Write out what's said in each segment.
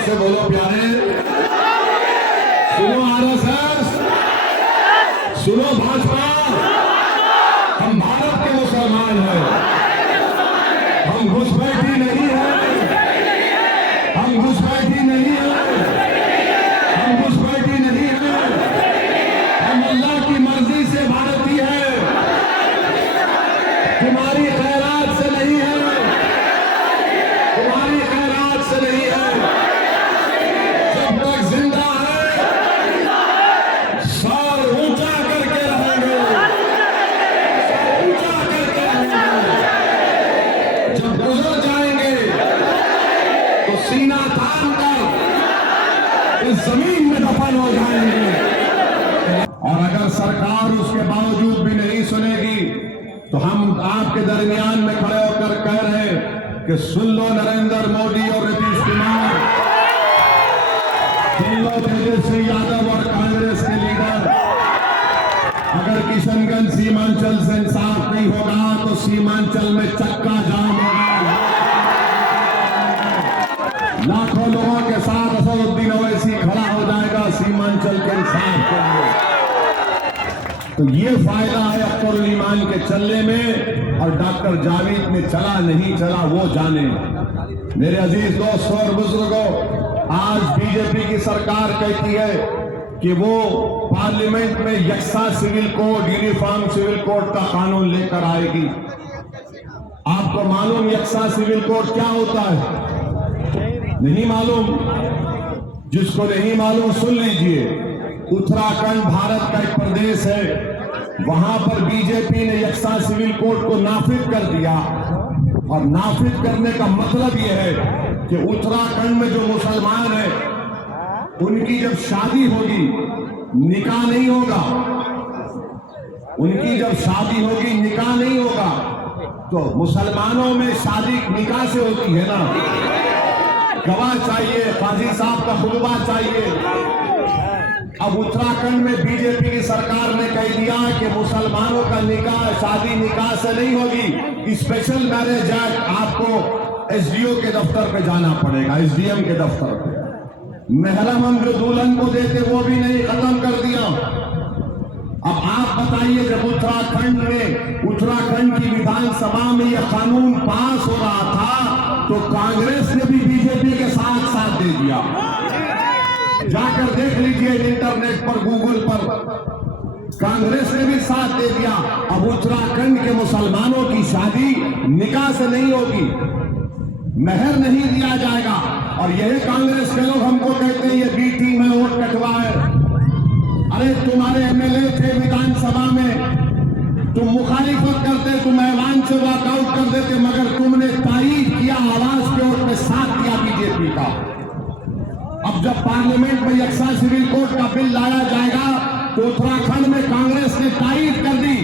जोर से बोलो प्यारे, सुनो आरएसएस, सुनो भाजपा, हम भारत के मुसलमान हैं, हम घुसपैठी नहीं है, हम घुसपैठी नहीं है, हम घुसपैठी नहीं है, हम अल्लाह की मर्जी से भारतीय है, तुम्हारी खैरात से नहीं है, तुम्हारी खैरात से नहीं है। जब तक जिंदा है सर ऊंचा करके रहेंगे, सर ऊंचा करके रहेंगे। जब गुजर जाएंगे तो सीना थाम कर इस जमीन में दफन हो जाएंगे। और अगर सरकार उसके बावजूद भी नहीं सुनेगी तो हम आपके दरमियान में खड़े होकर कह रहे हैं कि सुन लो नरेंद्र मोदी और नीतीश कुमार, सुन लो तेजस्वी यादव और कांग्रेस के लीडर, अगर किशनगंज सीमांचल से इंसाफ नहीं होगा तो सीमांचल में चक्का जाम होगा। लाखों लोगों के साथ असदुद्दीन ओवैसी खड़ा हो जाएगा सीमांचल के इंसाफ के लिए। तो ये फायदा है अख्तरुल ईमान के चलने में, और डॉक्टर जावेद में चला नहीं चला वो जाने। मेरे अजीज दोस्तों और बुजुर्गों, आज बीजेपी की सरकार कहती है कि वो पार्लियामेंट में यकसा civil code, uniform civil code का कानून लेकर आएगी। आपको मालूम यकसा सिविल कोड क्या होता है? नहीं मालूम? जिसको नहीं मालूम सुन लीजिए। उत्तराखंड भारत का एक प्रदेश है, वहां पर बीजेपी ने यकसा सिविल कोड को नाफिज कर दिया। और नाफिज करने का मतलब यह है कि उत्तराखंड में जो मुसलमान है उनकी जब शादी होगी, निकाह नहीं होगा, उनकी जब शादी होगी निकाह नहीं होगा। तो मुसलमानों में शादी निकाह से होती है ना, गवाह चाहिए, काजी साहब का खुतबा चाहिए। अब उत्तराखंड में बीजेपी की सरकार ने कह दिया कि मुसलमानों का निकाह शादी निकाह से नहीं होगी। स्पेशल मैरिज एक्ट आपको एसडीओ के दफ्तर पे जाना पड़ेगा, एसडीएम के दफ्तर पे। महरम हम जो दुल्हन को देते वो भी नहीं, खत्म कर दिया। अब आप बताइए, जब उत्तराखंड की विधानसभा में यह कानून पास हो रहा था तो कांग्रेस ने भी बीजेपी के साथ साथ दे दिया। जाकर देख लीजिए इंटरनेट पर, गूगल पर, कांग्रेस ने भी साथ दे दिया। अब उत्तराखंड के मुसलमानों की शादी निकाह से नहीं होगी, महर नहीं दिया जाएगा। और यही कांग्रेस के लोग हमको कहते हैं ये बी टीम में वोट कटवा है। अरे तुम्हारे एमएलए थे विधानसभा में, तुम मुखालिफत करते, तुम ऐवान से वॉकआउट कर देते, मगर तुमने तारीफ किया, आवाज के वोट में साथ दिया बीजेपी का। अब जब पार्लियामेंट में यकसा सिविल कोड का बिल लाया जाएगा तो उत्तराखंड में कांग्रेस ने तारीफ कर दी।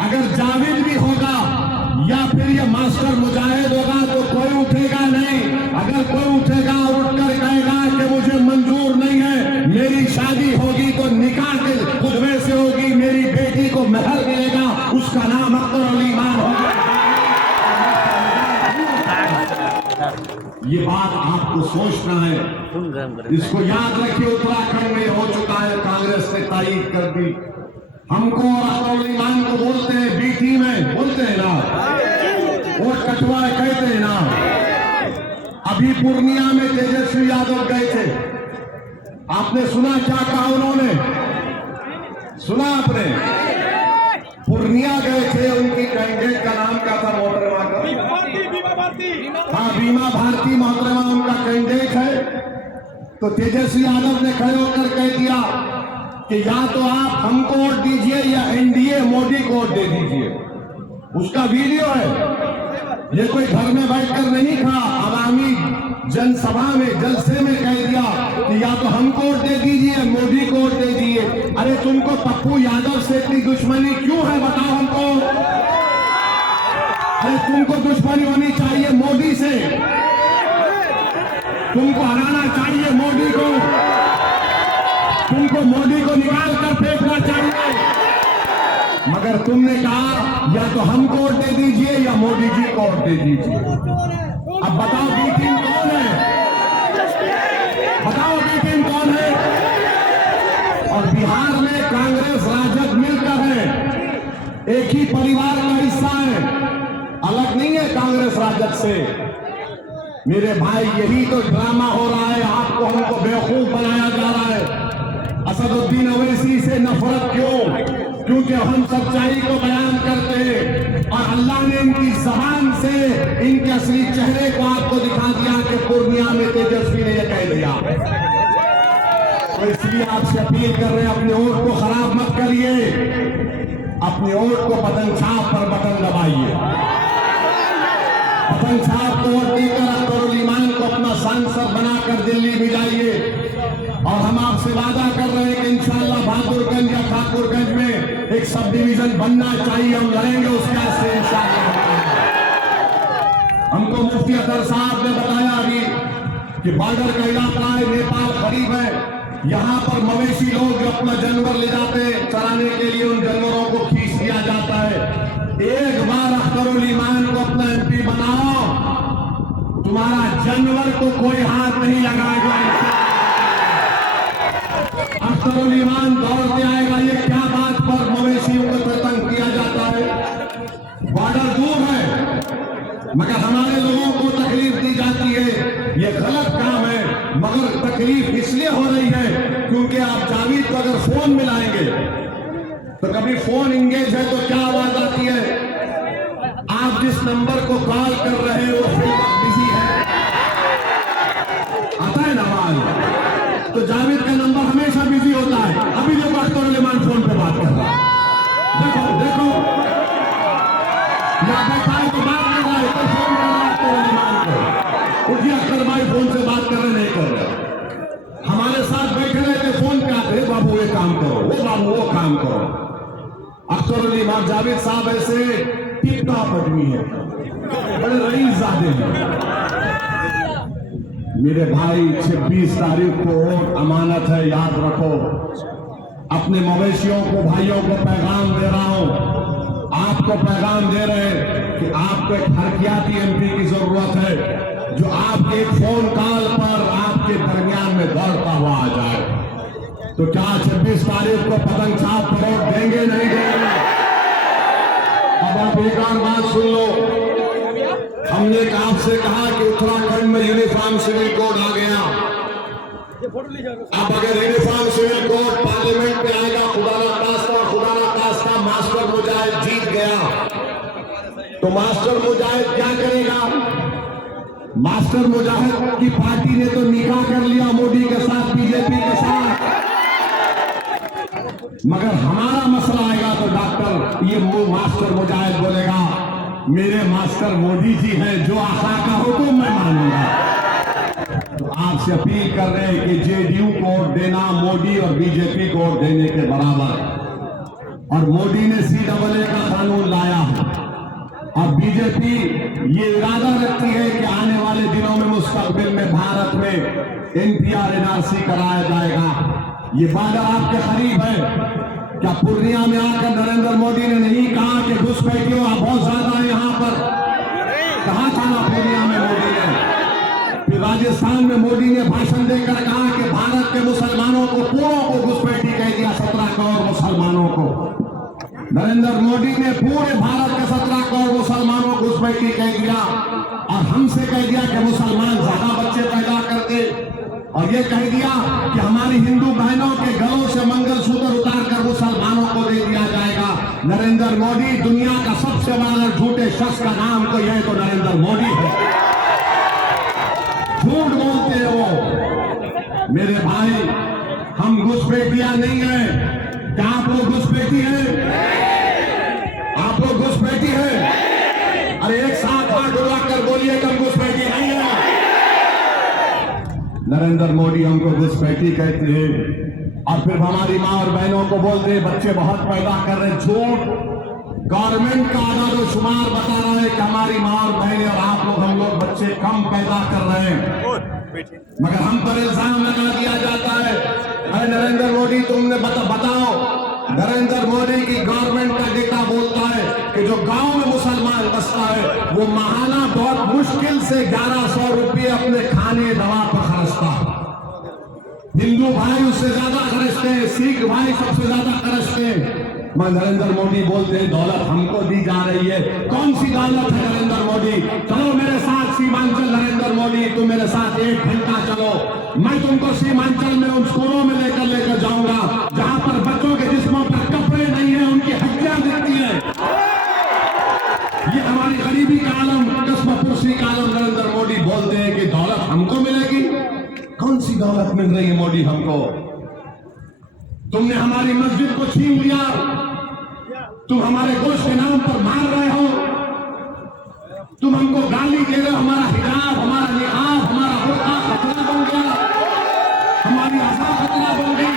अगर जावेद भी होगा या फिर ये मास्टर मुजाहिद होगा तो कोई उठेगा नहीं। अगर कोई उठेगा और उठकर कहेगा कि मुझे मंजूर नहीं है, मेरी शादी होगी तो निकाह के खुतबे से होगी, मेरी बेटी को महर मिलेगा, उसका नाम अख्तरुल ईमान होगा। ये बात आपको सोचना है, इसको याद रखिए। उत्तराखंड में हो चुका है, कांग्रेस ने तारीफ कर दी। हमको और अख्तरुल ईमान को बोलते हैं बी टीम में, बोलते हैं ना, वोट कटवाए कहते हैं ना। अभी पूर्णिया में तेजस्वी यादव गए थे, आपने सुना क्या कहा उन्होंने? सुना आपने? पूर्णिया गए थे, उनकी कैंडिडेट का नाम क्या था? मोहतरमा का, हाँ बीमा भारती मोहतरमा उनका कैंडिडेट है। तो तेजस्वी यादव ने खड़े होकर कह दिया कि या तो आप हमको वोट दीजिए या एनडीए मोदी को वोट दे दीजिए। उसका वीडियो है, ये कोई घर में बैठकर नहीं कहा, आवामी जनसभा में, जलसे में कह दिया कि या तो हमको वोट दे दीजिए, मोदी को वोट दे दीजिए। अरे तुमको पप्पू यादव से इतनी दुश्मनी क्यों है, बताओ हमको। अरे तुमको दुश्मनी होनी चाहिए मोदी से, तुमको हराना चाहिए मोदी को, तुमको मोदी को निकाल कर फेंकना चाहिए। मगर तुमने कहा या तो हमको वोट दे दीजिए या मोदी जी को वोट दे दीजिए। अब बताओ बी टीम कौन है? एक ही परिवार का हिस्सा है, अलग नहीं है कांग्रेस राजद से। मेरे भाई यही तो ड्रामा हो रहा है, आपको हमको बेवकूफ बनाया जा रहा है। असदुद्दीन ओवैसी से नफरत क्यों? क्योंकि हम सच्चाई को बयान करते हैं और अल्लाह ने इनकी जबान से इनके असली चेहरे को आपको दिखा दिया कि पूर्णिया में तेजस्वी ने यह कह दिया। तो इसलिए आपसे अपील कर रहे हैं, अपने वोट को खराब मत करिए, अपने वोट को बटन छाप पर बटन दबाइए। बटन छाप को वोट देकर अख्तरुल ईमान को अपना सांसद बनाकर दिल्ली में जाइए। और हम आपसे वादा कर रहे हैं कि इंशाअल्लाह बहादुरगंज या ठाकुरगंज में एक सब डिवीजन बनना चाहिए, हम लड़ेंगे उसके वास्ते इंशाअल्लाह। हमको मुफ्ती अतर साहब ने बताया अभी कि बॉर्डर का इलाका है, नेपाल करीब है, यहाँ पर मवेशी लोग जो अपना जानवर ले जाते हैं चराने के लिए, उन जानवरों को खींच लिया जाता है। एक बार अख्तरुल ईमान को अपना एमपी बनाओ, तुम्हारा जानवर को कोई हाथ नहीं लगाएगा। अख्तरुल ईमान दौड़ते आएगा, ये क्या बात पर मवेशियों को तंग किया जाता है। बॉर्डर दूर है मगर हमारे लोगों को तकलीफ दी जाती है, ये गलत काम है। मगर तकलीफ इसलिए हो रही है क्योंकि आप जावेद को अगर फोन मिलाएंगे तो कभी फोन इंगेज है तो क्या आवाज आती है, आप जिस नंबर को कॉल कर रहे हैं वो बिजी है, आता है ना आवाज। तो जावेद का नंबर हमेशा बिजी होता है। अभी जो अख्तरुल ईमान फोन पे बात कर रहा है, देखो देखो, या बैठा है तो बात कर रहा है, तो फोन कर रहा है अख्तरुल ईमान को। उठिए अख्तर भाई फोन से बात कर रहे, नहीं कर रहे। हमारे साथ बैठे रहे थे, फोन पे आते, बाबू ये काम करो, वो बाबू वो काम करो। अख्तरुल ईमान जावेद साहब ऐसे टिप टॉप आदमी है, बड़े रईस ज़ादे हैं। मेरे भाई 26 तारीख को अमानत है, याद रखो। अपने मवेशियों को, भाइयों को पैगाम दे रहा हूं, आपको पैगाम दे रहे हैं कि आपको एक हरकियाती एमपी की जरूरत है जो आपके फोन कॉल पर आपके दरमियान में दौड़ता हुआ आ जाए। तो क्या 26 तारीख को पतंग छाप वोट देंगे, नहीं देंगे? अब आप एक और बात सुन लो, हमने आपसे कहा कि उत्तराखंड में यूनिफॉर्म सिविल कोड आ गया। अब अगर यूनिफॉर्म सिविल कोड पार्लियामेंट में आएगा, खुदा ना खास्ता मास्टर मुजाहिद जीत गया तो मास्टर मुजाहिद क्या करेगा? मास्टर मुजाहिद की पार्टी ने तो निकाह कर लिया मोदी के साथ, बीजेपी के साथ। मगर हमारा मसला आएगा तो डॉक्टर ये मास्टर मुजाहिद बोलेगा मेरे मास्टर मोदी जी हैं, जो आका का हुक्म मैं मानूंगा। तो आपसे अपील कर रहे हैं कि जेडीयू को वोट देना मोदी और बीजेपी को वोट देने के बराबर है। और मोदी ने CAA का कानून लाया है और बीजेपी ये इरादा रखती है कि आने वाले दिनों में मुस्तकबिल में भारत में NPR NRC कराया जाएगा। ये बात आपके करीब है। क्या पूर्णिया में आकर नरेंद्र मोदी ने नहीं कहा कि घुसपैठियों बहुत ज्यादा है यहाँ पर? कहा था ना पूर्णिया में मोदी ने। फिर राजस्थान में मोदी ने भाषण देकर कहा कि भारत के मुसलमानों को पूरों को घुसपैठी कह दिया, 17 करोड़ मुसलमानों को। नरेंद्र मोदी ने पूरे भारत के 17 करोड़ मुसलमानों को घुसपैठी कह दिया और हमसे कह दिया कि मुसलमान ज्यादा बच्चे पैदा करते और ये कह दिया कि हमारी हिंदू बहनों के गलों से मंगलसूत्र उतार कर मुसलमानों को दे दिया जाएगा। नरेंद्र मोदी दुनिया का सबसे बड़ा झूठे शख्स का नाम तो यह तो नरेंद्र मोदी है। झूठ बोलते हैं वो। मेरे भाई हम घुसपैठिया नहीं है। क्या आप लोग घुसपैठी है? आप लोग घुसपैठी है? अरे एक साथ हाथ उठाकर बोलिए कि हम घुसपैठी नहीं है। नरेंद्र मोदी हमको घुसपैठी कहते हैं और फिर हमारी माँ और बहनों को बोलते हैं बच्चे बहुत पैदा कर रहे हैं। झूठ। गवर्नमेंट का आधा शुमार बता रहा है कि हमारी माँ और बहनें और आप लोग, हम लोग बच्चे कम पैदा कर रहे हैं, मगर हम पर इल्जाम लगा दिया जाता है अरे नरेंद्र मोदी तुमने बताओ। नरेंद्र मोदी की गवर्नमेंट का डेटा बोलता है कि जो गांव में मुसलमान बसता है वो महाना बहुत मुश्किल से 1100 रुपये अपने खाने दवा पर खर्चता है। हिंदू भाई उससे ज्यादा खर्चते हैं, सिख भाई सबसे ज्यादा खर्चते हैं। नरेंद्र मोदी बोलते हैं दौलत हमको दी जा रही है। कौन सी दौलत है नरेंद्र मोदी? चलो मेरे साथ सीमांचल नरेंद्र मोदी, तुम मेरे साथ 1 घंटा चलो, मैं तुमको सीमांचल में उन स्कूलों में लेकर जाऊंगा जहां पर बच्चों के जिस्मों पर कपड़े नहीं है, उनकी हड्डियां दिखती है। ये हमारी गरीबी का आलम, कस्मपुरसी का आलम। नरेंद्र मोदी बोलते हैं कि दौलत हमको मिलेगी। कौन सी दौलत मिल रही है मोदी हमको? तुमने हमारी मस्जिद को छीन लिया, तुम हमारे गोश्त के नाम पर मार रहे हो, तुम हमको गाली दे रहे हो, हमारा हिजाब, हमारा निकाब, हमारा बुर्का खतरा बन गया, हमारी आशा खतरा बन गई।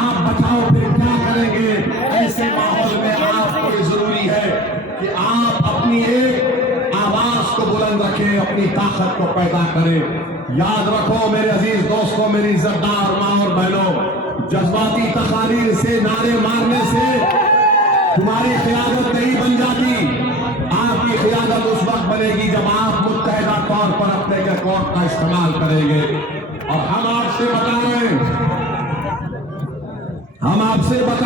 आप बताओ फिर क्या करेंगे? ऐसे माहौल में आपको जरूरी है कि आप अपनी एक आवाज को बुलंद रखें, अपनी ताकत को पैदा करें। याद रखो मेरे अजीज दोस्तों, मेरी इज्जतदार मां और बहनों, जज्बाती तकारीर से, नारे मारने से तुम्हारी क़यादत नहीं बन जाती। आपकी क़यादत उस वक्त बनेगी जब आप मुत्तहिदा तौर पर अपने कोर्ट का इस्तेमाल करेंगे। और हम आपसे बता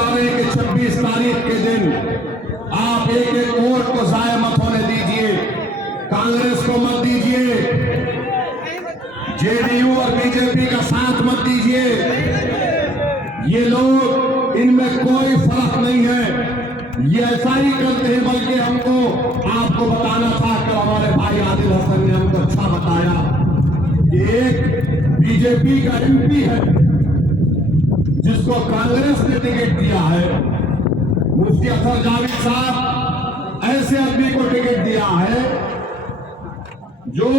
रहे हैं कि 26 तारीख के दिन आप एक वोट को जाया मत होने दीजिए, कांग्रेस को मत दीजिए, जेडीयू और बीजेपी का साथ मत दीजिए। ये लोग, इनमें कोई फर्क नहीं है, ये ऐसा ही करते हैं। बल्कि हमको आपको बताना था कि हमारे भाई आदिल हसन ने हमको अच्छा बताया कि एक बीजेपी का एमपी है जिसको कांग्रेस ने टिकट दिया है, मुफ्ती अख्तर जावेद साहब, ऐसे आदमी को टिकट दिया है जो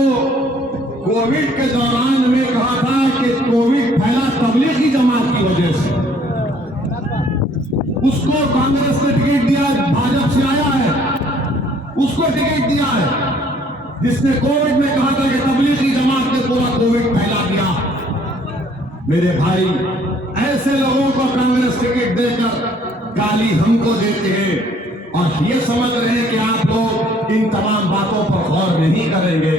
कोविड के दौरान में कहा था कि कोविड फैला तबलीगी जमात की वजह से, उसको कांग्रेस ने टिकट दिया, भाजपा से आया है, उसको टिकट दिया है, जिसने कोविड में कहा था कि तबलीगी जमात ने पूरा कोविड फैला दिया। मेरे भाई, ऐसे लोगों को कांग्रेस टिकट देकर गाली हमको देते हैं और ये समझ रहे हैं कि आप लोग इन तमाम बातों पर गौर नहीं करेंगे।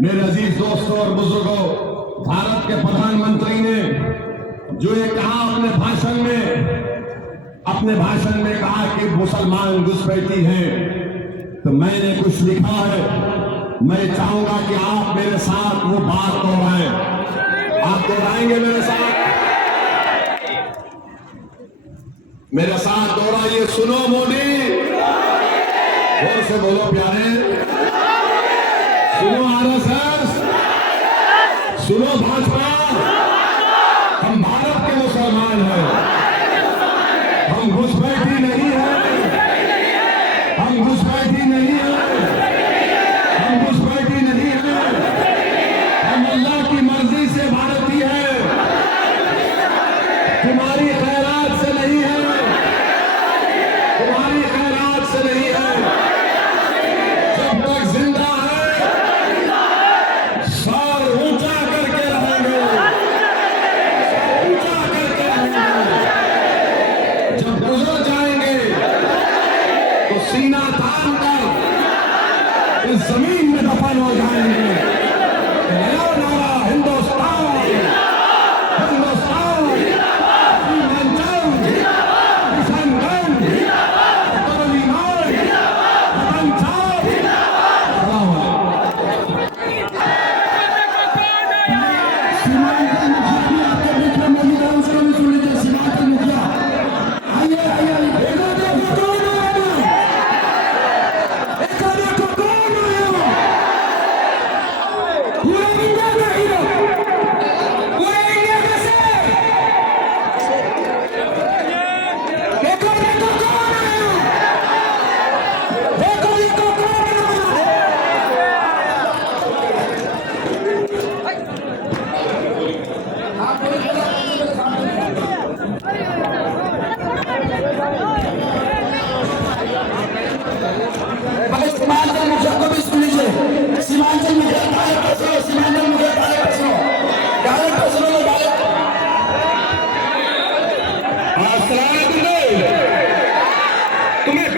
मेरे अजीज दोस्तों और बुजुर्गों, भारत के प्रधानमंत्री ने जो ये कहा अपने भाषण में कहा कि मुसलमान घुसपैठी हैं, तो मैंने कुछ लिखा है, मैं चाहूंगा कि आप मेरे साथ वो बात दोहराएं। आप दोहराएंगे मेरे साथ दोहराइए। सुनो मोदी, जोर से बोलो प्यारे, सुनो आरएसएस, सुनो भाजपा, हम भारत के मुसलमान हैं, हम घुसपैठी नहीं है, हम घुसपैठी नहीं है, हम घुसपैठी नहीं है, हम अल्लाह की मर्जी से भारतीय है, तुम्हारी खैरात से नहीं है, तुम्हारी खैरात से नहीं है। जब तक जिंदा है सर ऊंचा करके रहेंगे, ऊंचा करके रहेंगे। जब गुजर जाएंगे तो सीना थाम कर इस जमीन में दफन हो जाएंगे। नया नारा हिंदुस्तान, हिंदुस्तान, सीमांचल, किशनगंज, तबलीगार, वतन छाप। सीमांचल मुखिया आपके बीच में मौजूद है, उसको भी सुन लीजिए। सीमांचल मुखिया आइए, देखो कौन आया, देखो कौन आया, पूरा इंडिया का हीरो, पूरे इंडिया में से देखो कौन आया, देखो कौन आया। भाई सीमांचल मुखिया को भी सुन लीजिए। सीमांचल मुखिया सीमांचल मुखिया तुम्हें